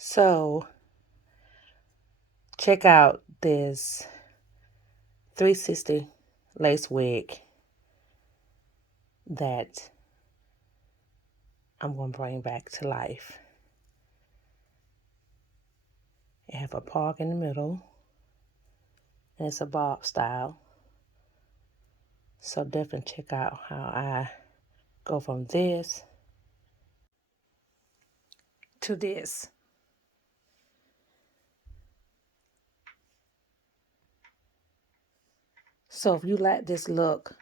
So check out this 360 lace wig that I'm going to bring back to life. It have a park in the middle, and it's a bob style. So definitely check out how I go from this to this. So if you like this look,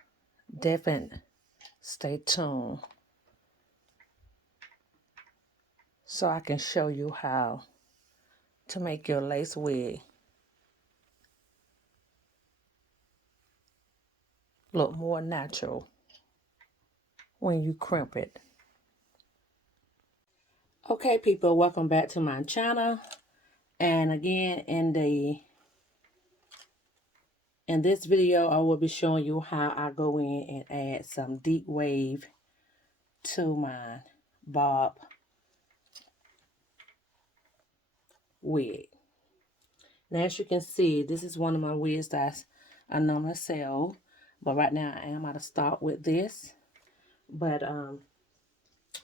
definitely stay tuned so I can show you how to make your lace wig look more natural when you crimp it. Okay, people, welcome back to my channel. And again, in this video, I will be showing you how I go in and add some deep wave to my bob wig. Now, as you can see, this is one of my wigs that I normally sell, but right now I am out of stock with this. But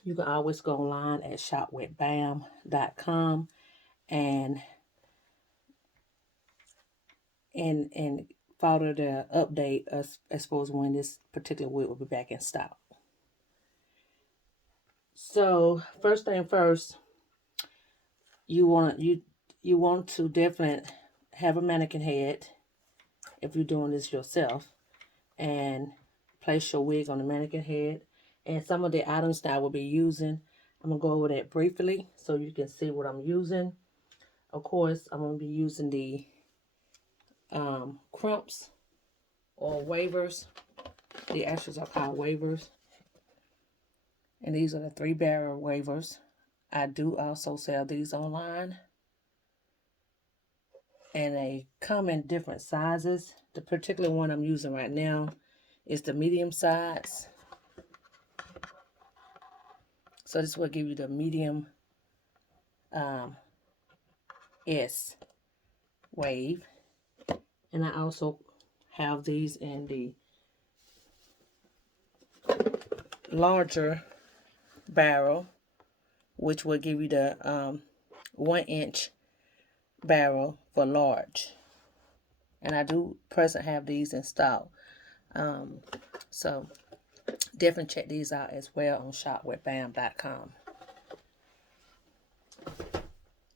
you can always go online at shopwithbam.com and follow the update as far as when this particular wig will be back in stock. So first thing first, you want to definitely have a mannequin head if you're doing this yourself, and place your wig on the mannequin head. And some of the items that I will be using, I'm gonna go over that briefly so you can see what I'm using. Of course, I'm gonna be using the crimps or wavers. The actuals are called wavers, and these are the 3-barrel wavers. I do also sell these online, and they come in different sizes. The particular one I'm using right now is the medium size. So this will give you the medium S wave. And I also have these in the larger barrel, which will give you the 1-inch barrel for large. And I do presently have these in stock. So definitely check these out as well on shopwithbam.com.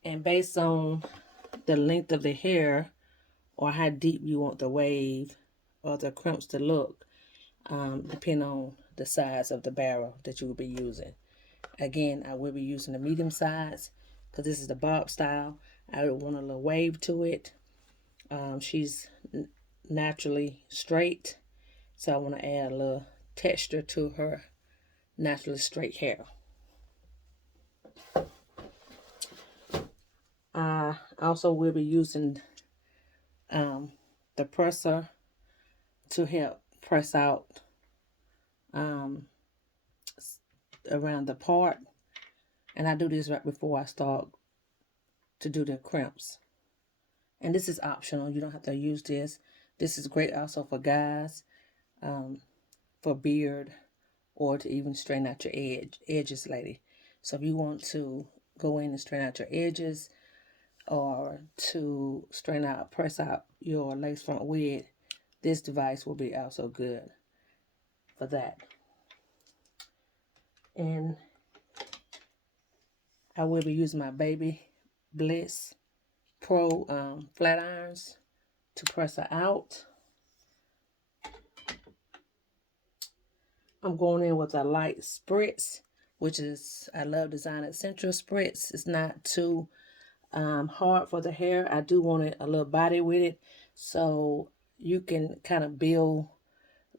And based on the length of the hair or how deep you want the wave or the crimps to look, depending on the size of the barrel that you will be using. Again, I will be using the medium size because this is the bob style. I want a little wave to it. She's naturally straight, so I want to add a little texture to her naturally straight hair. I also will be using the presser to help press out around the part, and I do this right before I start to do the crimps. And this is optional, you don't have to use this. This is great also for guys, for beard, or to even straighten out your edges, lady. So if you want to go in and straighten out your edges, or to press out your lace front wig, this device will be also good for that. And I will be using my Baby Bliss Pro flat irons to press her out. I'm going in with a light spritz, which is, I love Designer Essential Spritz. It's not too hard for the hair. I do want it a little body with it, so you can kind of build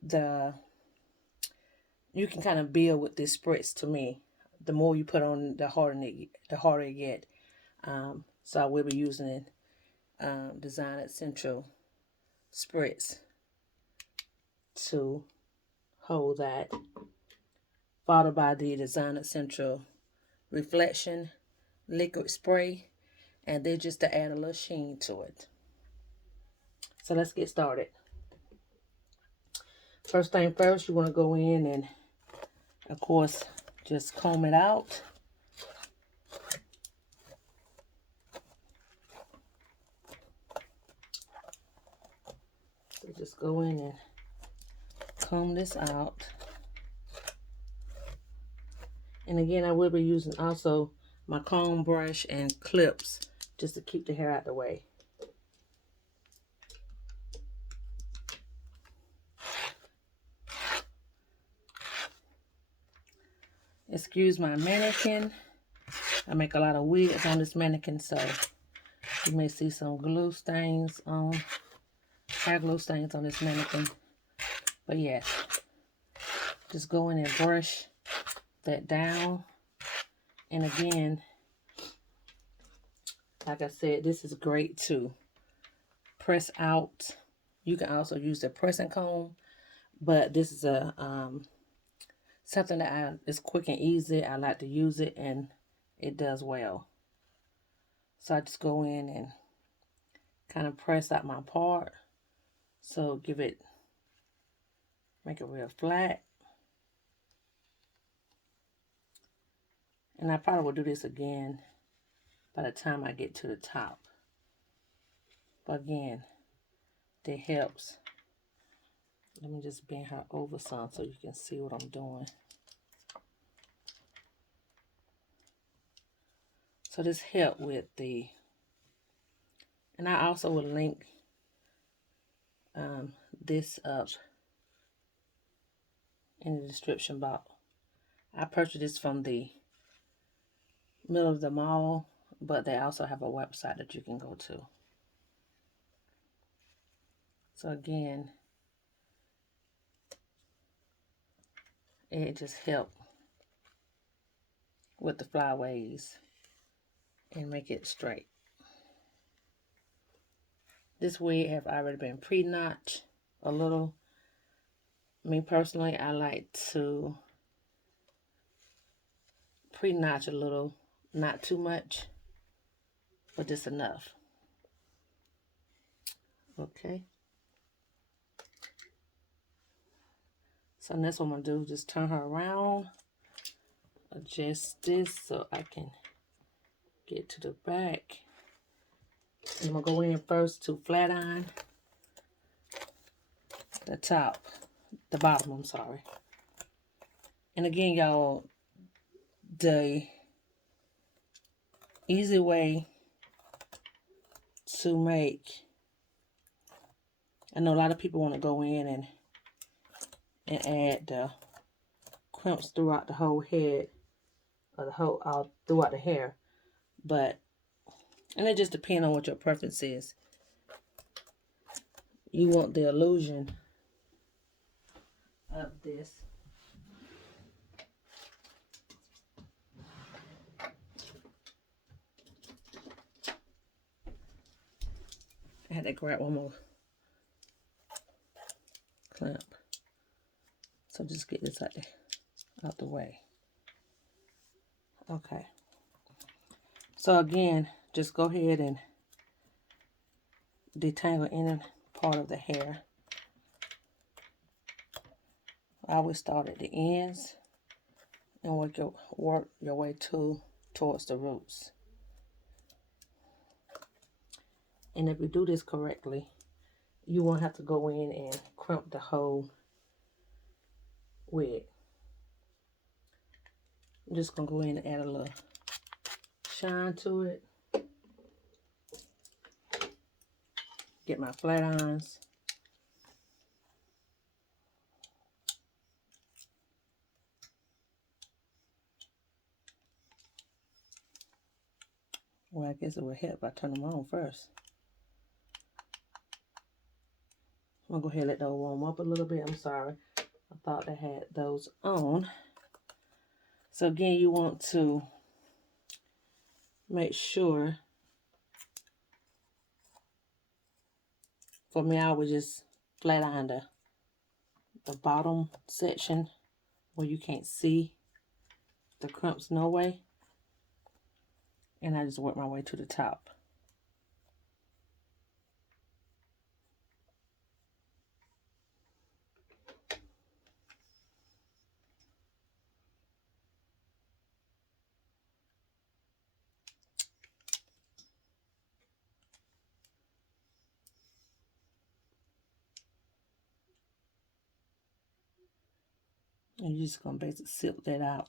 with this spritz. To me, the more you put on, the harder it get. So I will be using Design Essential Spritz to hold that, followed by the Design Essential Reflection liquid spray, and then just to add a little sheen to it. So let's get started. First thing first, you want to go in and, of course, just comb it out. So just go in and comb this out. And again, I will be using also my comb brush and clips just to keep the hair out the way. Excuse my mannequin. I make a lot of wigs on this mannequin, so you may see some glue stains on, hair glue stains on this mannequin. But yeah, just go in and brush that down. And again, like I said, this is great to press out. You can also use the pressing comb, but this is a something that is quick and easy. I like to use it, and it does well. So I just go in and kind of press out my part. So make it real flat. And I probably will do this again by the time I get to the top. But again, that helps. Let me just bend her over some so you can see what I'm doing. So this helped with and I also will link this up in the description box. I purchased this from the middle of the mall, but they also have a website that you can go to. So again, it just helped with the flyaways and make it straight. This wig have already been pre-notched a little. Me personally, I like to pre-notch a little, not too much, but just enough. Okay. So next what I'm going to do is just turn her around, adjust this so I can get to the back. I'm going to go in first to flat iron the bottom, I'm sorry. And again, y'all, the easy way to make, I know a lot of people want to go in and add the crimps throughout the whole head, or the whole, throughout the hair, and it just depends on what your preference is. You want the illusion of this. I had to grab one more clamp. So just get this out the way. Okay. So again, just go ahead and detangle any part of the hair. I always start at the ends and work your way towards the roots. And if you do this correctly, you won't have to go in and crimp the whole wig. I'm just going to go in and add a little shine to it. Get my flat irons. Well, I guess it would help if I turn them on first. I'm going to go ahead and let those warm up a little bit. I'm sorry. I thought they had those on. So again, you want to make sure, for me, I would just flat iron the bottom section where you can't see the crimps no way. And I just work my way to the top. And you're just going to basically silk that out.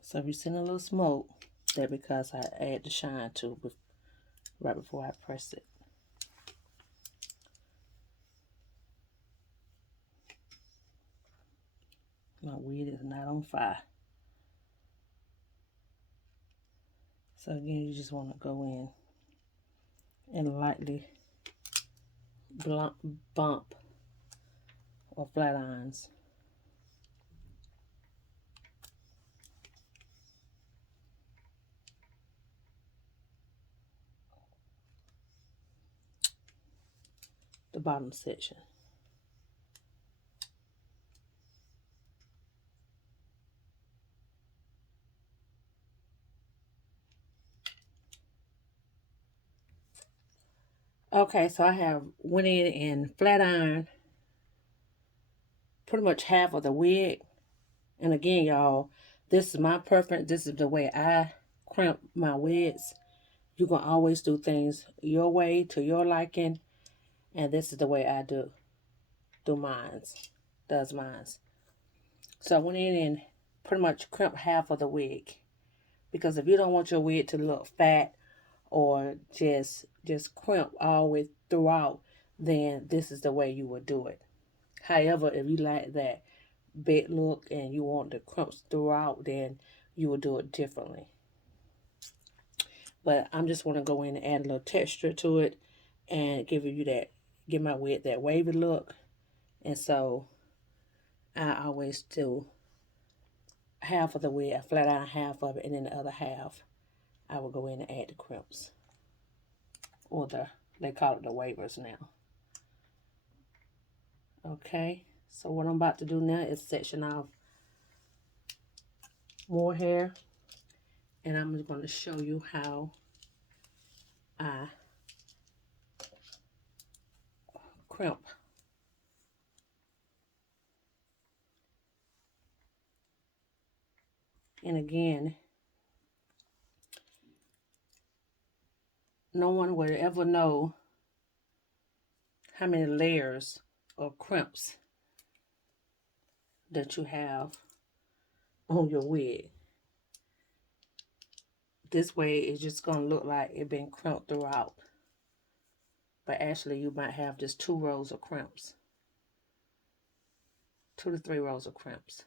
So if you see a little smoke, that's because I add the shine to it right before I press it. My wig is not on fire. So again, you just want to go in and lightly bump or flat irons. The bottom section. Okay, so I have went in and flat iron pretty much half of the wig. And again, y'all, this is my preference. This is the way I crimp my wigs. You can always do things your way, to your liking. And this is the way I do mines. Does mines. So I went in and pretty much crimp half of the wig. Because if you don't want your wig to look fat or just crimp all the way throughout, then this is the way you would do it. However, if you like that big look and you want the crimps throughout, then you will do it differently. But I'm just want to go in and add a little texture to it and give my wig that wavy look. And so I always do half of the wig, I flat iron half of it, and then the other half I will go in and add the crimps. Or they call it the wavers now. Okay, so what I'm about to do now is section off more hair. And I'm just going to show you how I crimp. And again, no one would ever know how many layers of crimps that you have on your wig. This way, it's just going to look like it's been crimped throughout. But actually, you might have just 2 rows of crimps. 2 to 3 rows of crimps.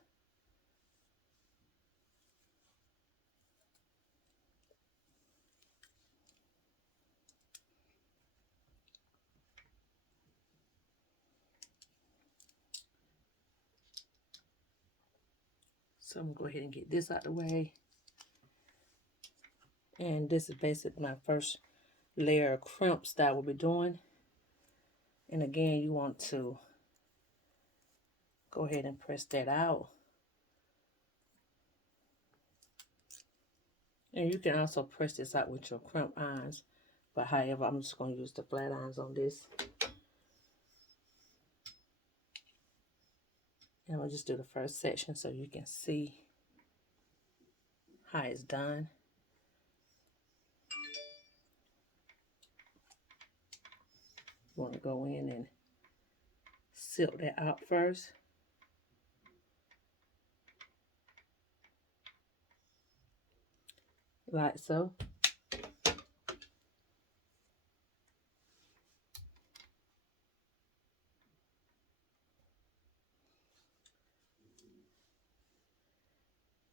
So I'm going to go ahead and get this out of the way. And this is basically my first layer of crimps that I will be doing. And again, you want to go ahead and press that out. And you can also press this out with your crimp irons. But however, I'm just going to use the flat irons on this. And I'm going to just do the first section so you can see how it's done. You want to go in and silk that out first. Like so.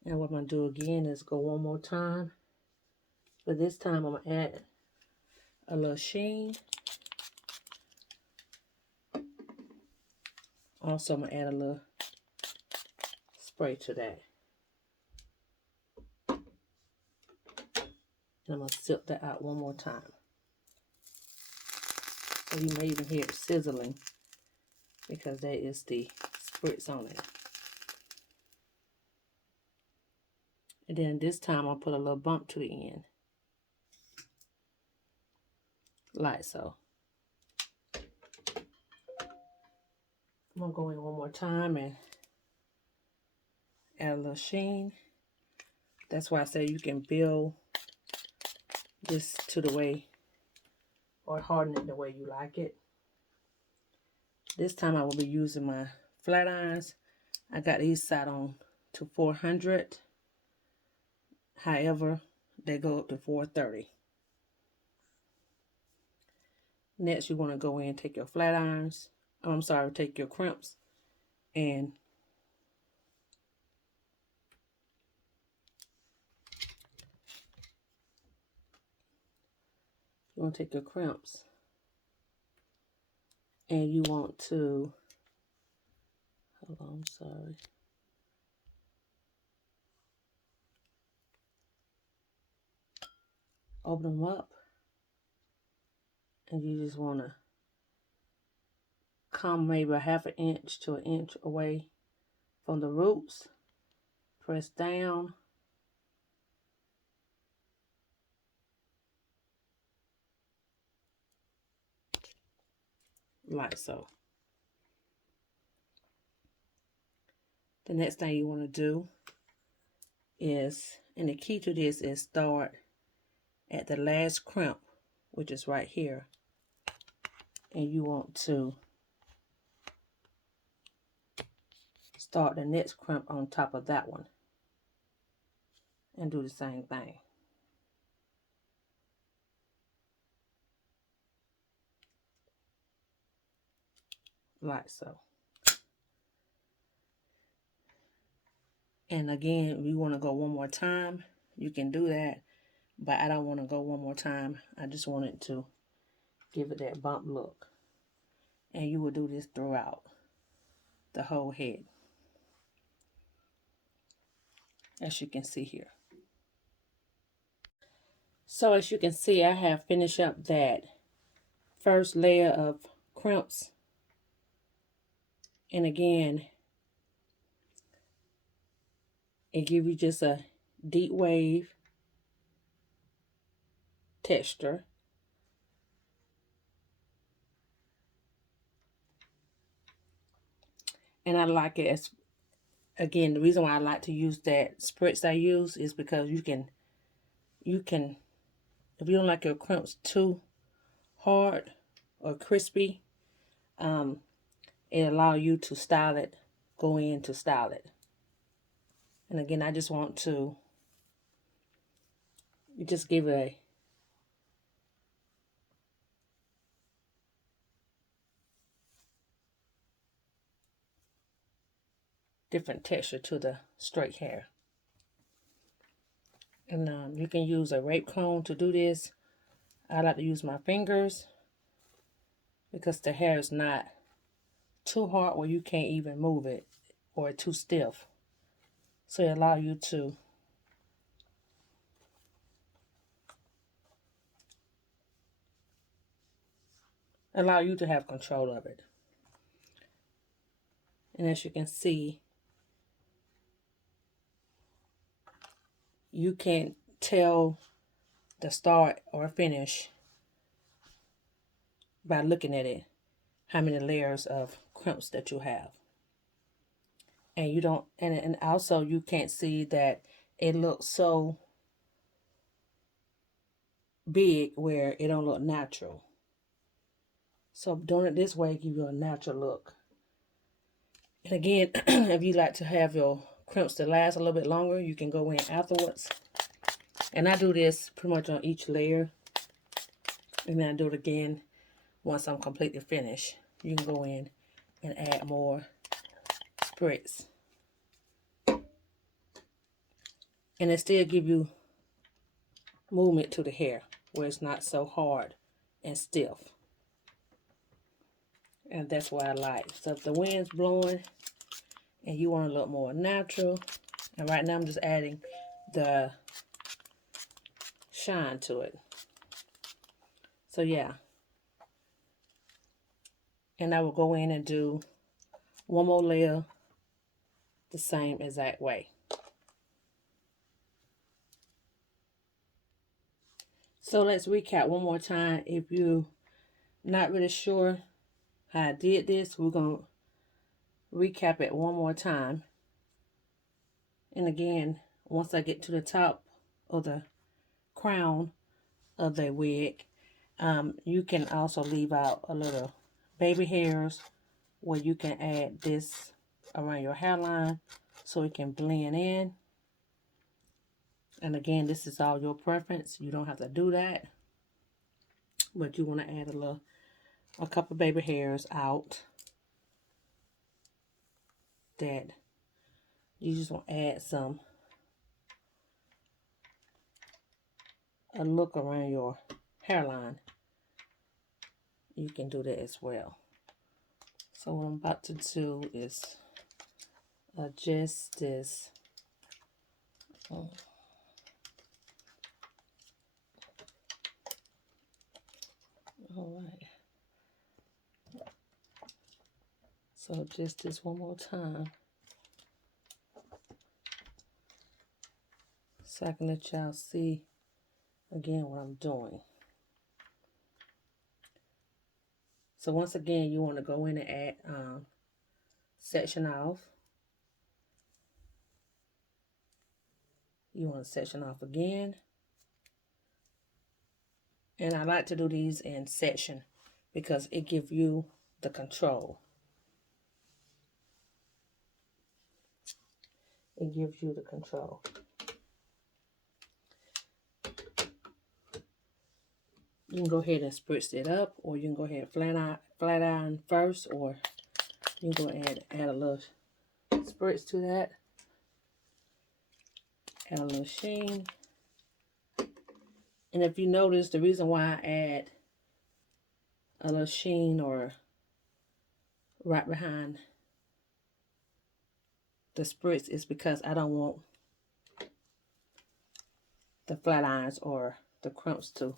And what I'm going to do again is go one more time. But this time I'm going to add a little sheen. Also, I'm going to add a little spray to that. And I'm going to silk that out one more time. Or you may even hear it sizzling because that is the spritz on it. And then this time I'll put a little bump to the end. Like so. I'm going to go in one more time and add a little sheen. That's why I say you can build this to the way, or harden it the way you like it. This time I will be using my flat irons. I got these set on to 400. However, they go up to 430. Next, you want to go in and take your flat irons. Take your crimps and you want to take your crimps and you want to, hold on, sorry. Open them up and you just want to come maybe a half an inch to an inch away from the roots. Press down. Like so. The next thing you want to do is, and the key to this is start at the last crimp, which is right here. And you want to start the next crimp on top of that one. And do the same thing. Like so. And again, if you want to go one more time, you can do that. But I don't want to go one more time. I just wanted to give it that bump look. And you will do this throughout the whole head. As you can see here. So as you can see, I have finished up that first layer of crimps. And again, it gives you just a deep wave texture. And I like it as, again, the reason why I like to use that spritz I use is because you can, if you don't like your crimps too hard or crispy, it allows you to style it, go in to style it. And again, I just want to just give it a different texture to the straight hair. And you can use a rape comb to do this. I like to use my fingers because the hair is not too hard where you can't even move it or too stiff. So it allows you to have control of it. And as you can see, you can't tell the start or finish by looking at it, how many layers of crimps that you have. And you don't, and also you can't see that it looks so big where it don't look natural. So doing it this way give you a natural look. And again, if you like to have your crimps to last a little bit longer, you can go in afterwards. And I do this pretty much on each layer. And then I do it again once I'm completely finished. You can go in and add more spritz. And it still give you movement to the hair where it's not so hard and stiff. And that's what I like. So if the wind's blowing and you want to look more natural, and right now I'm just adding the shine to it. So yeah, And I will go in and do one more layer the same exact way. So let's recap one more time. If you're not really sure how I did this, we're going to recap it one more time. And again, once I get to the top of the crown of the wig, you can also leave out a little baby hairs where you can add this around your hairline so it can blend in. And again, this is all your preference. You don't have to do that. But you want to add a couple baby hairs out that you just want to add a look around your hairline. You can do that as well. So what I'm about to do is adjust this. All right. So just this one more time, so I can let y'all see again what I'm doing. So once again, you want to go in and add section off. You want to section off again. And I like to do these in section because it gives you the control. It gives you the control. You can go ahead and spritz it up, or you can go ahead and flat iron first, or you can go ahead and add a little spritz to that. Add a little sheen. And if you notice, the reason why I add a little sheen or right behind the spritz is because I don't want the flat irons or the crumps to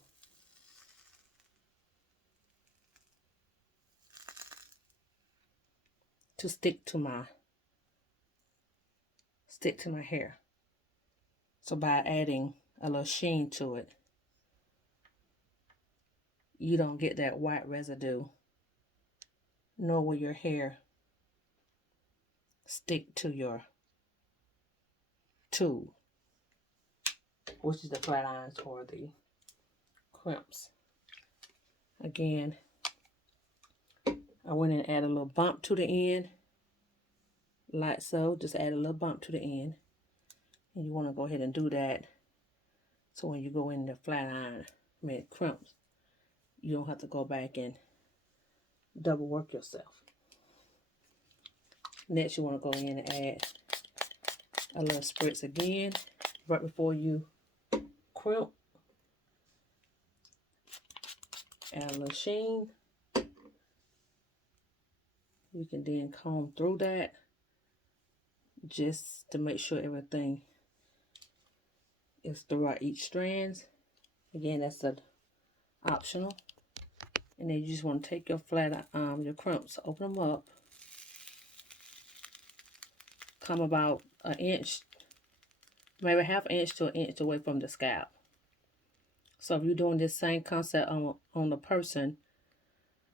stick to my hair. So by adding a little sheen to it, you don't get that white residue, nor will your hair stick to your tube, which is the flat irons or the crimps. Again, I went and added a little bump to the end, like so. Just add a little bump to the end. And you want to go ahead and do that so when you go in the flat iron, crimps, you don't have to go back and double work yourself. Next, you want to go in and add a little spritz again, right before you crimp. Add a little sheen. You can then comb through that just to make sure everything is throughout each strand. Again, that's optional. And then you just want to take your your crimps, open them up, come about an inch, maybe half an inch to an inch away from the scalp. So if you're doing this same concept on the person,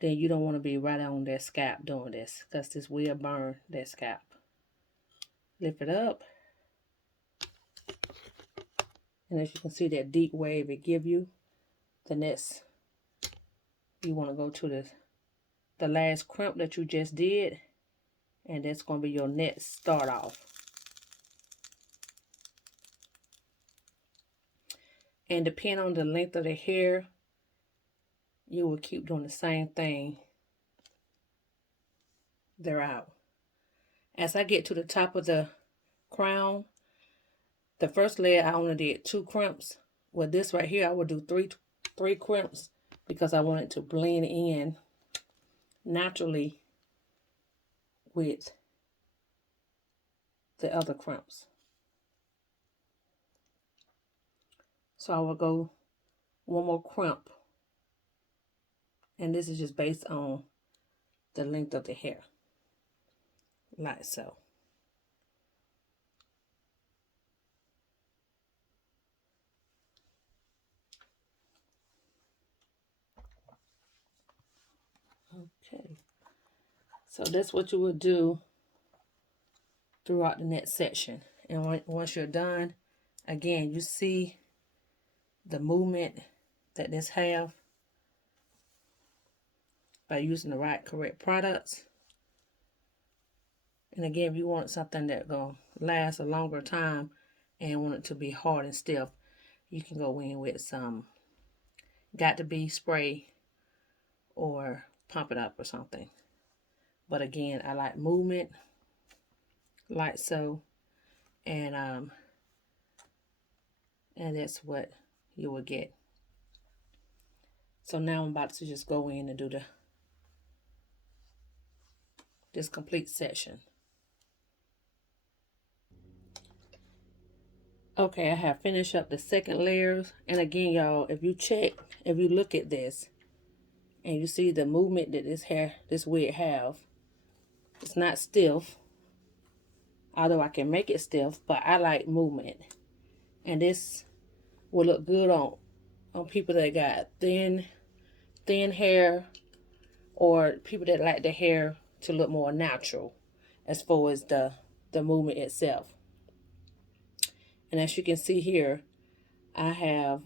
then you don't want to be right on their scalp doing this, because this will burn their scalp. Lift it up. And as you can see, that deep wave it give you, the next, you want to go to the last crimp that you just did, and that's going to be your next start off. And depending on the length of the hair, you will keep doing the same thing throughout. As I get to the top of the crown, the first layer I only did 2 crimps. With this right here, I will do three crimps because I want it to blend in naturally with the other crimps. So I will go one more crimp. And this is just based on the length of the hair, like so. Okay, so that's what you would do throughout the next section. And once you're done, again, you see the movement that this have by using the right correct products. And again, if you want something that's going to last a longer time and want it to be hard and stiff, you can go in with some Got to Be spray or Pump It Up or something. But again, I like movement, like so, and that's what you will get. So now I'm about to just go in and do this complete section. Okay, I have finished up the second layers. And again, y'all, if you look at this and you see the movement that this wig have, it's not stiff. Although I can make it stiff, but I like movement. And this will look good on people that got thin hair, or people that like the hair to look more natural as far as the movement itself. And as you can see here, I have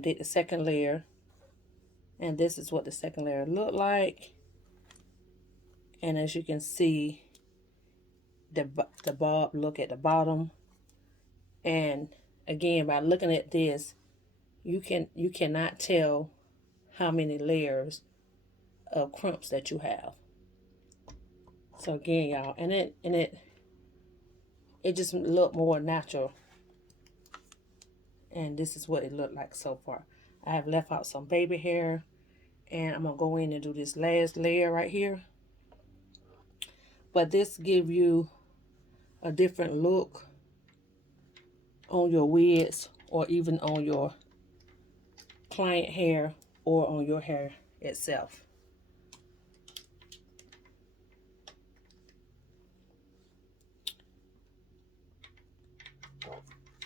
did the second layer, and this is what the second layer looked like. And as you can see, the bob look at the bottom. And again, by looking at this, you cannot tell how many layers of crimps that you have. So again, y'all, and it just looked more natural. And this is what it looked like so far. I have left out some baby hair, and I'm gonna go in and do this last layer right here. But this give you a different look on your wigs, or even on your client hair, or on your hair itself.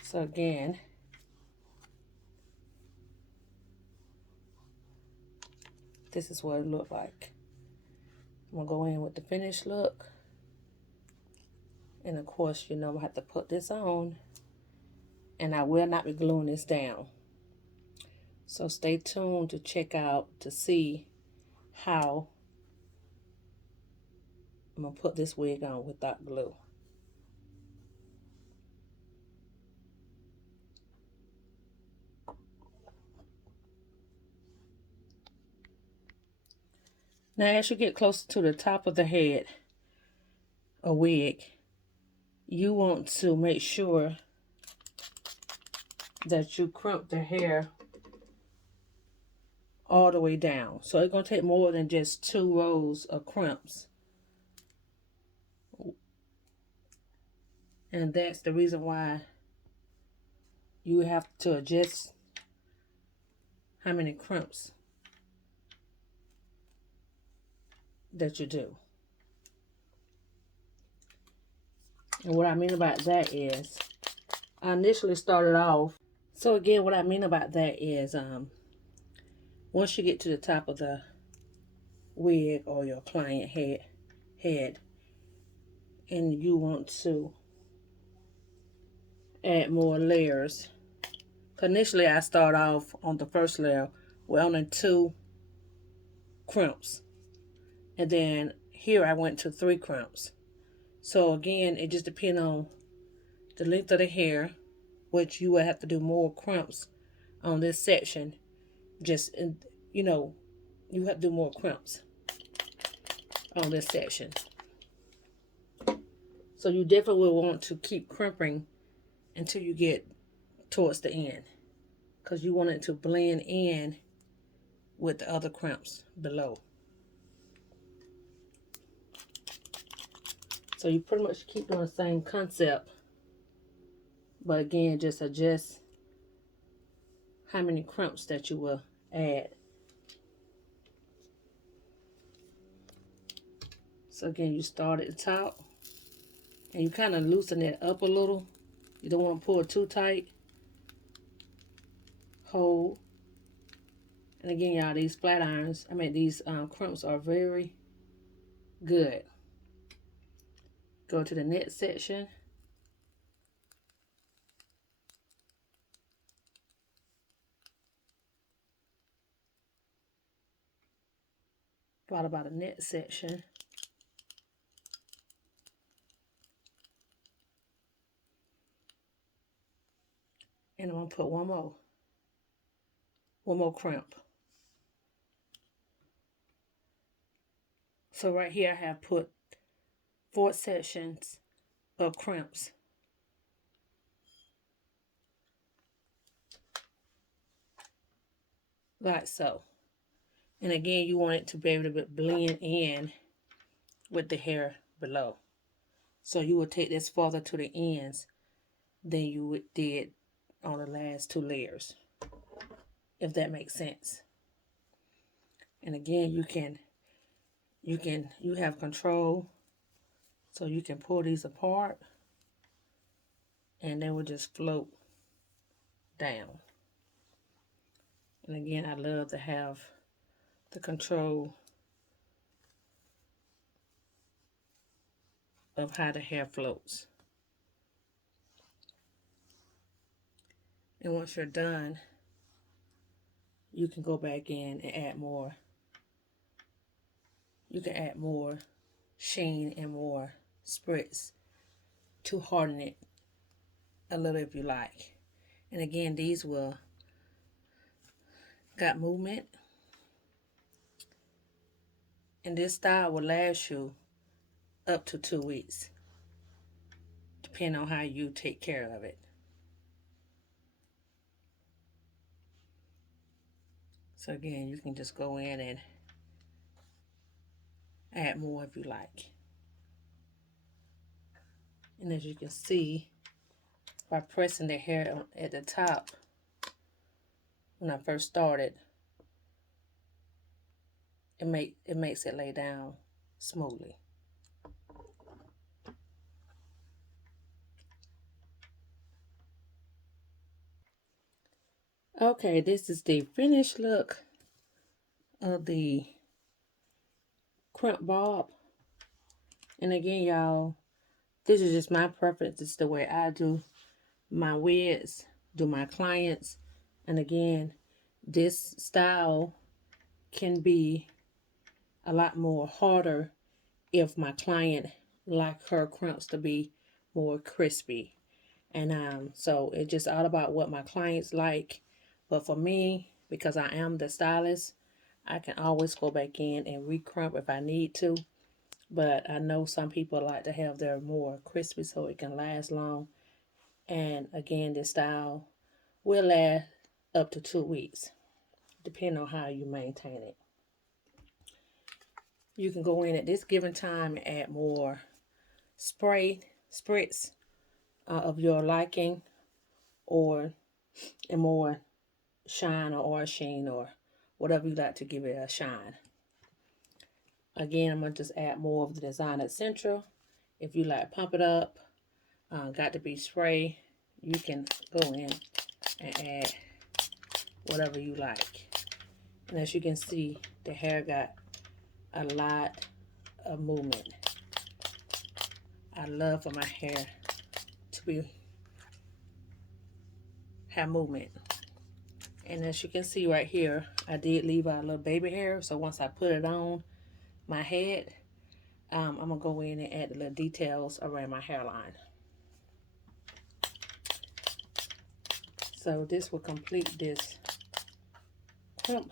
So again, this is what it looked like. I'm gonna go in with the finished look. And of course, you know, I have to put this on, and I will not be gluing this down. So stay tuned to check out to see how I'm gonna put this wig on without glue. Now, as you get closer to the top of the head, a wig, you want to make sure that you crimp the hair all the way down. So it's going to take more than just 2 rows of crimps. And that's the reason why you have to adjust how many crimps that you do. And what I mean about that is, I initially started off. So again, what I mean about that is, once you get to the top of the wig or your client head, and you want to add more layers. Initially, I start off on the first layer with only 2 crimps, and then here I went to 3 crimps. So again, it just depends on the length of the hair, which you will have to do more crimps on this section. Just, you know, you have to do more crimps on this section. So you definitely will want to keep crimping until you get towards the end, because you want it to blend in with the other crimps below. So you pretty much keep doing the same concept, but again, just adjust how many crimps that you will add. So again, you start at the top and you kind of loosen it up a little. You don't want to pull it too tight. Hold. And again, y'all, these flat irons, these crimps are very good. Go to the net section. Right about the net section. And I'm going to put one more crimp. So right here I have put 4 sections of crimps. Like so. And again, you want it to be able to blend in with the hair below. So you will take this farther to the ends than you did on the last 2 layers, if that makes sense. And again, you have control, so you can pull these apart and they will just float down. And again, I love to have the control of how the hair floats. And once you're done, you can go back in and add more. You can add more sheen and more spritz to harden it a little if you like. And again, these will got movement. And this style will last you up to 2 weeks, depending on how you take care of it. So again, you can just go in and add more if you like. And as you can see, by pressing the hair at the top, when I first started, it makes it lay down smoothly. Okay, this is the finished look of the crimp bob. And again, y'all, this is just my preference. It's the way I do my wigs, do my clients. And again, this style can be a lot more harder if my client like her crimps to be more crispy. And so it's just all about what my clients like. But for me, because I am the stylist, I can always go back in and re-crimp if I need to. But I know some people like to have their more crispy so it can last long. And again, this style will last up to 2 weeks, depending on how you maintain it. You can go in at this given time and add more spritz of your liking, or more shine or sheen or whatever you like to give it a shine. Again, I'm going to just add more of the Designer Central. If you like pump it up, got to be spray, you can go in and add whatever you like. And as you can see, the hair got a lot of movement. I love for my hair to have movement. And as you can see right here, I did leave out a little baby hair. So once I put it on my head, I'm going to go in and add the little details around my hairline. So this will complete this crimp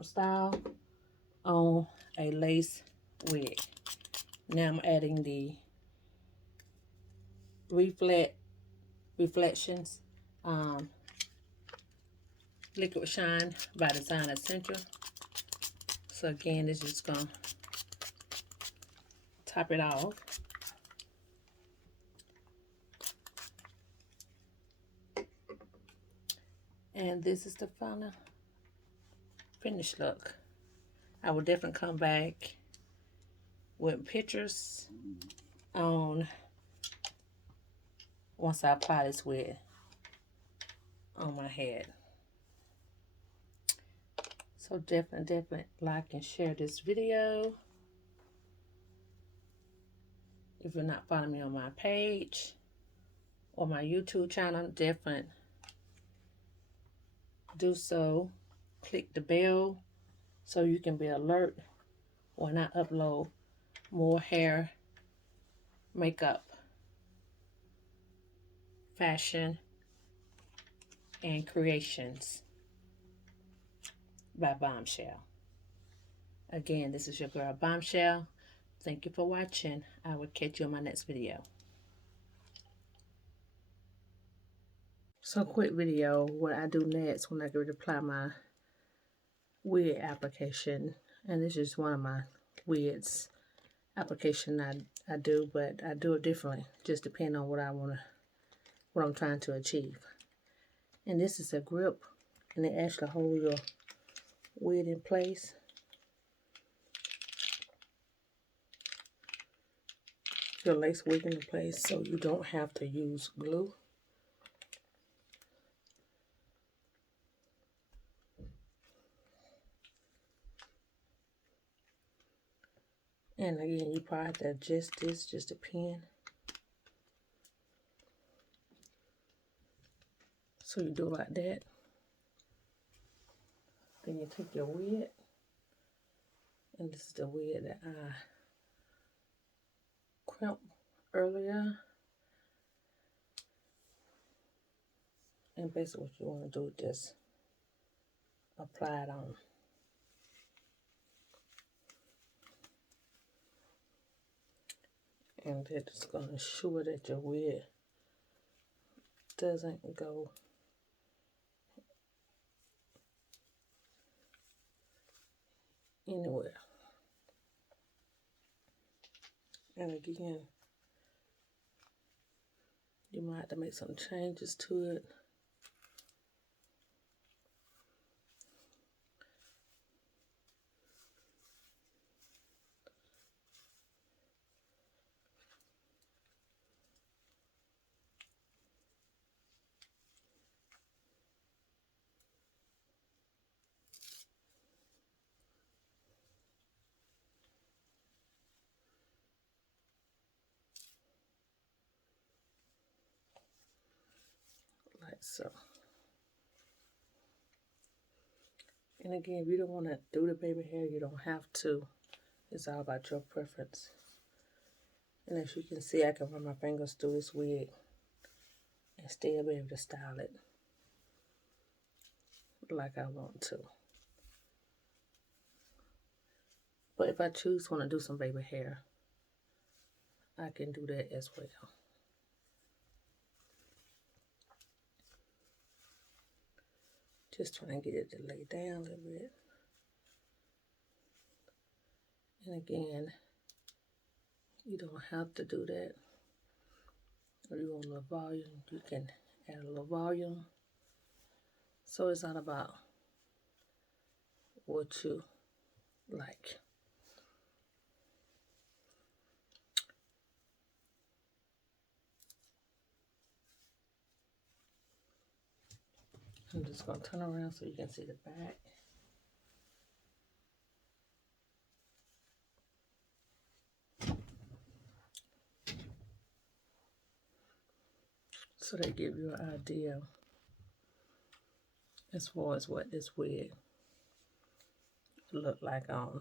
style on a lace wig. Now I'm adding the reflections liquid shine by Design Essential. So again, this is just gonna top it off. And this is the final finished look. I will definitely come back with pictures on once I apply this wig on my head. So definitely like and share this video. If you're not following me on my page or my YouTube channel, definitely do so. Click the bell so you can be alert when I upload more hair, makeup, fashion, and creations by Bombshell. Again, this is your girl Bombshell. Thank you for watching. I will catch you in my next video. So quick video, what I do next when I go to apply my wig application. And this is one of my wigs application I do, but I do it differently, just depending on what I'm trying to achieve. And this is a grip, and it actually holds your wig in place. Your lace wig in place, so you don't have to use glue. And again, you probably have to adjust this, just a pin. So you do like that. Then you take your wig, and this is the wig that I crimped earlier. And basically what you want to do is just apply it on. And it's going to ensure that your wig doesn't go anywhere. And again, you might have to make some changes to it. Like so. And again, if you don't want to do the baby hair, you don't have to. It's all about your preference. And as you can see, I can run my fingers through this wig and still be able to style it like I want to. But if I choose want to do some baby hair, I can do that as well. Just trying to get it to lay down a little bit. And again, you don't have to do that. If you want a little volume, you can add a little volume. So it's not about what you like. I'm just going to turn around so you can see the back. So they give you an idea as far as what this wig look like on.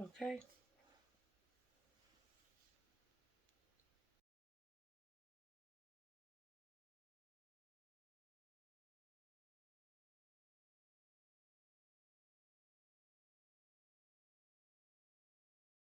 Okay.